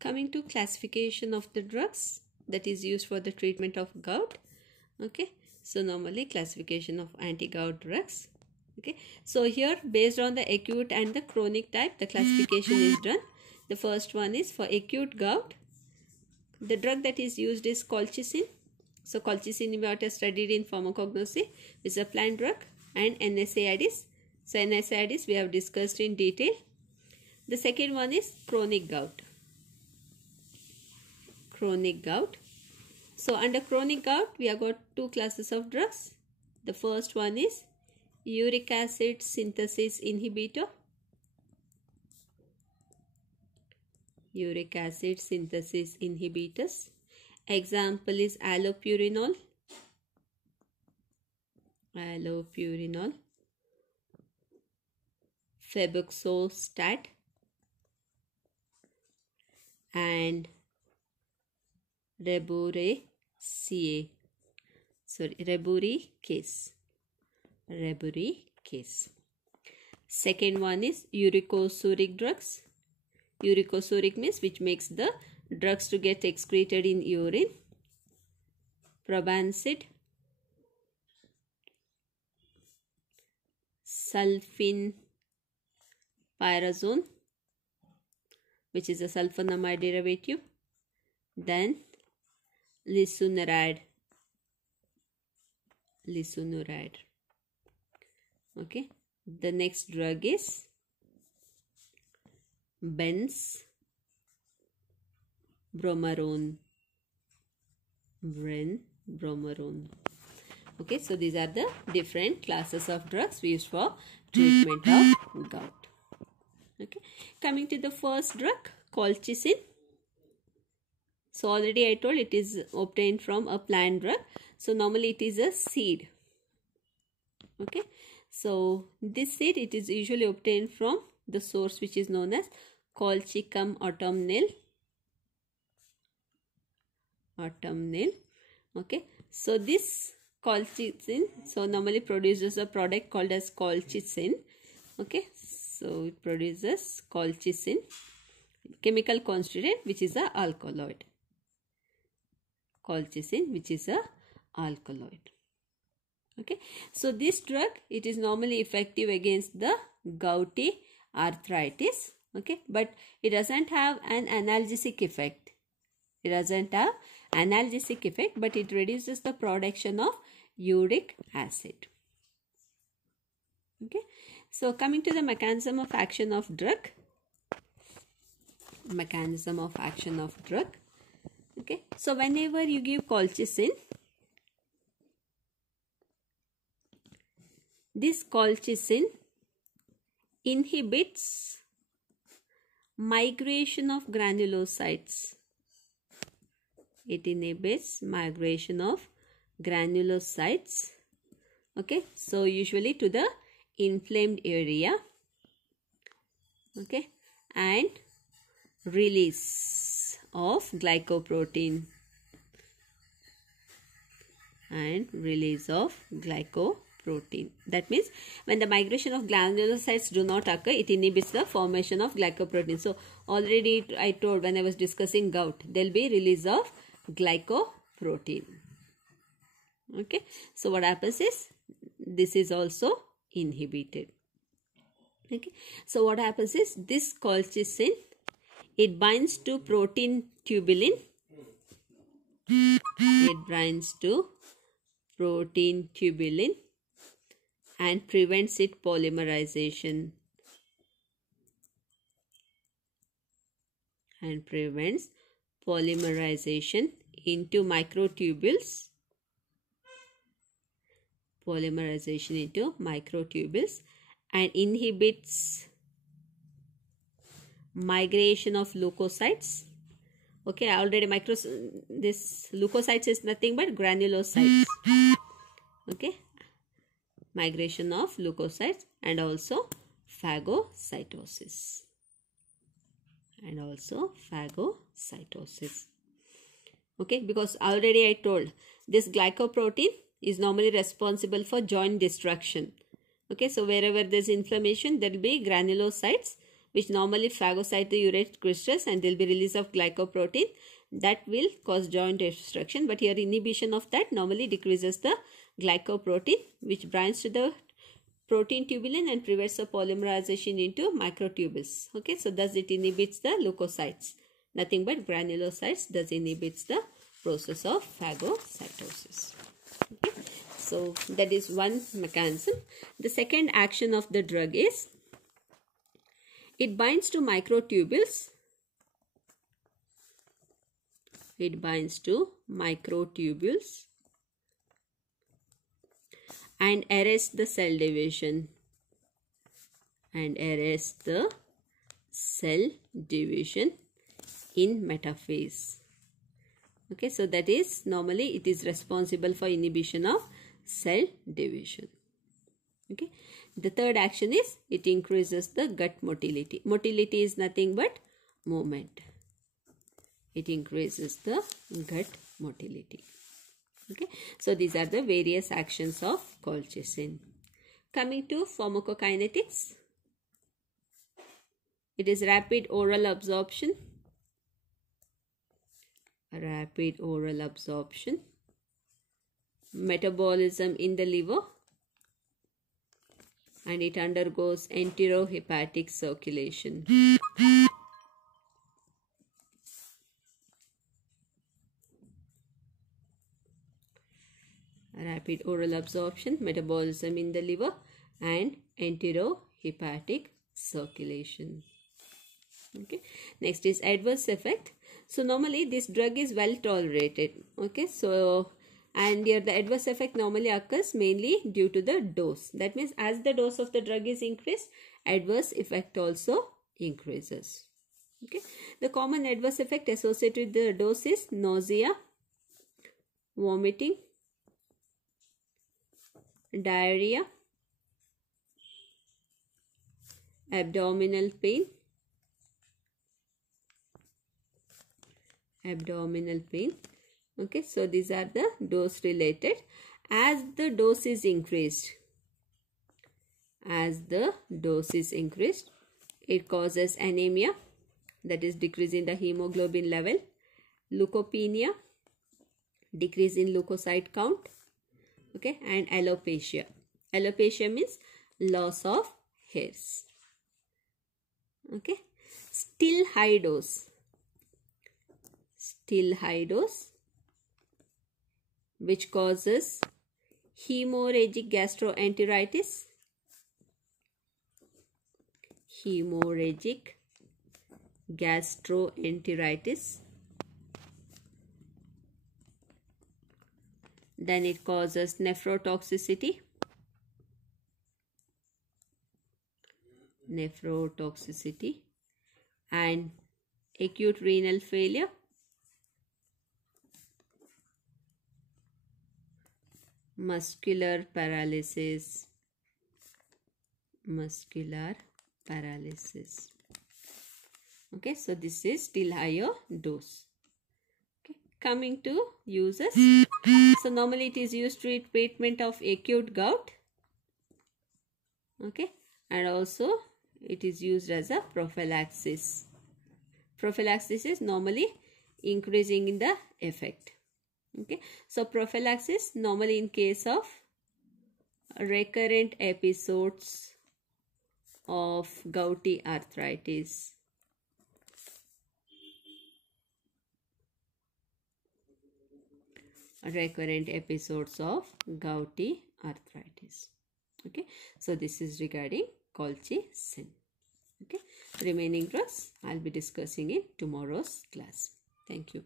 Coming to classification of the drugs that is used for the treatment of gout. Okay, so normally classification of anti-gout drugs. Okay, so here based on the acute and the chronic type, the classification is done. The first one is for acute gout. The drug that is used is colchicine. So colchicine we have studied in pharmacognosy is a plant drug, and NSAIDs. So NSAIDs we have discussed in detail. The second one is chronic gout. Chronic gout. So under chronic gout we have got two classes of drugs. The first one is uric acid synthesis inhibitor. Uric acid synthesis inhibitors. Example is allopurinol. Allopurinol. Febuxostat. And Reburicase. Reburicase. Second one is Uricosauric drugs. Uricosauric means which makes the drugs to get excreted in urine. Probancid. Sulfenpyrazone, which is a sulfonamide derivative. Then lisinopride. Okay, the next drug is benzbromarone. Okay, so these are the different classes of drugs we use for treatment of gout. Okay, coming to the first drug, colchicine. So already I told it is obtained from a plant drug. So normally it is a seed. Okay, so this seed it is usually obtained from the source which is known as Colchicum autumnale. Okay, so this colchicine so normally produces a product called as colchicine. Okay, so it produces colchicine, chemical constituent which is a alkaloid. Colchicine which is a alkaloid. Okay, so this drug it is normally effective against the gouty arthritis. Okay, but it doesn't have an analgesic effect. But it reduces the production of uric acid. Okay, so coming to the mechanism of action of drug. Okay, so whenever you give colchicine, this colchicine inhibits migration of granulocytes. It inhibits migration of granulocytes. Okay, so usually to the inflamed area. Okay, and release of glycoprotein. That means when the migration of granulocytes do not occur, it inhibits the formation of glycoprotein. So already I told when I was discussing gout, there will be release of glycoprotein. Okay, so what happens is this is also inhibited. Okay, so what happens is this colchicine it binds to protein tubulin. And prevents its polymerization. Into microtubules. And inhibits migration of leukocytes. Okay, already this leukocytes is nothing but granulocytes. Okay, migration of leukocytes and also phagocytosis. Okay, because already I told this glycoprotein is normally responsible for joint destruction. Okay, so wherever there is inflammation, there will be granulocytes which normally phagocyte the urate crystals, and there will be release of glycoprotein that will cause joint destruction. But here inhibition of that normally decreases the glycoprotein, which binds to the protein tubulin and prevents the polymerization into microtubules. Okay, so thus it inhibits the leukocytes. Nothing but granulocytes thus inhibits the process of phagocytosis. Okay, so that is one mechanism. The second action of the drug is it binds to microtubules. It binds to microtubules and arrests the cell division. In metaphase. Okay, so that is normally it is responsible for inhibition of cell division. Okay, the third action is it increases the gut motility. Motility is nothing but movement. It increases the gut motility. Okay, so these are the various actions of colchicine. Coming to pharmacokinetics, it is rapid oral absorption. Metabolism in the liver, and it undergoes enterohepatic circulation. Rapid oral absorption, metabolism in the liver, and enterohepatic circulation. Okay, next is adverse effect. So normally this drug is well tolerated. Okay, so and here the adverse effect normally occurs mainly due to the dose. That means as the dose of the drug is increased, adverse effect also increases. Okay, the common adverse effect associated with the dose is nausea, vomiting, diarrhea, abdominal pain, Okay, so these are the dose related. As the dose is increased, it causes anemia, that is decrease in the hemoglobin level, leukopenia, decrease in leukocyte count, okay, and alopecia. Alopecia means loss of hairs. Okay, still high dose, which causes hemorrhagic gastroenteritis, then it causes nephrotoxicity, and acute renal failure, muscular paralysis. Okay, so this is still higher dose. Okay, coming to uses. So normally it is used to treatment of acute gout. Okay, and also it is used as a prophylaxis. Prophylaxis is normally increasing in the effect. Okay, so prophylaxis normally in case of recurrent episodes of gouty arthritis. Okay, so this is regarding colchicine. Okay, remaining drugs I'll be discussing in tomorrow's class. Thank you.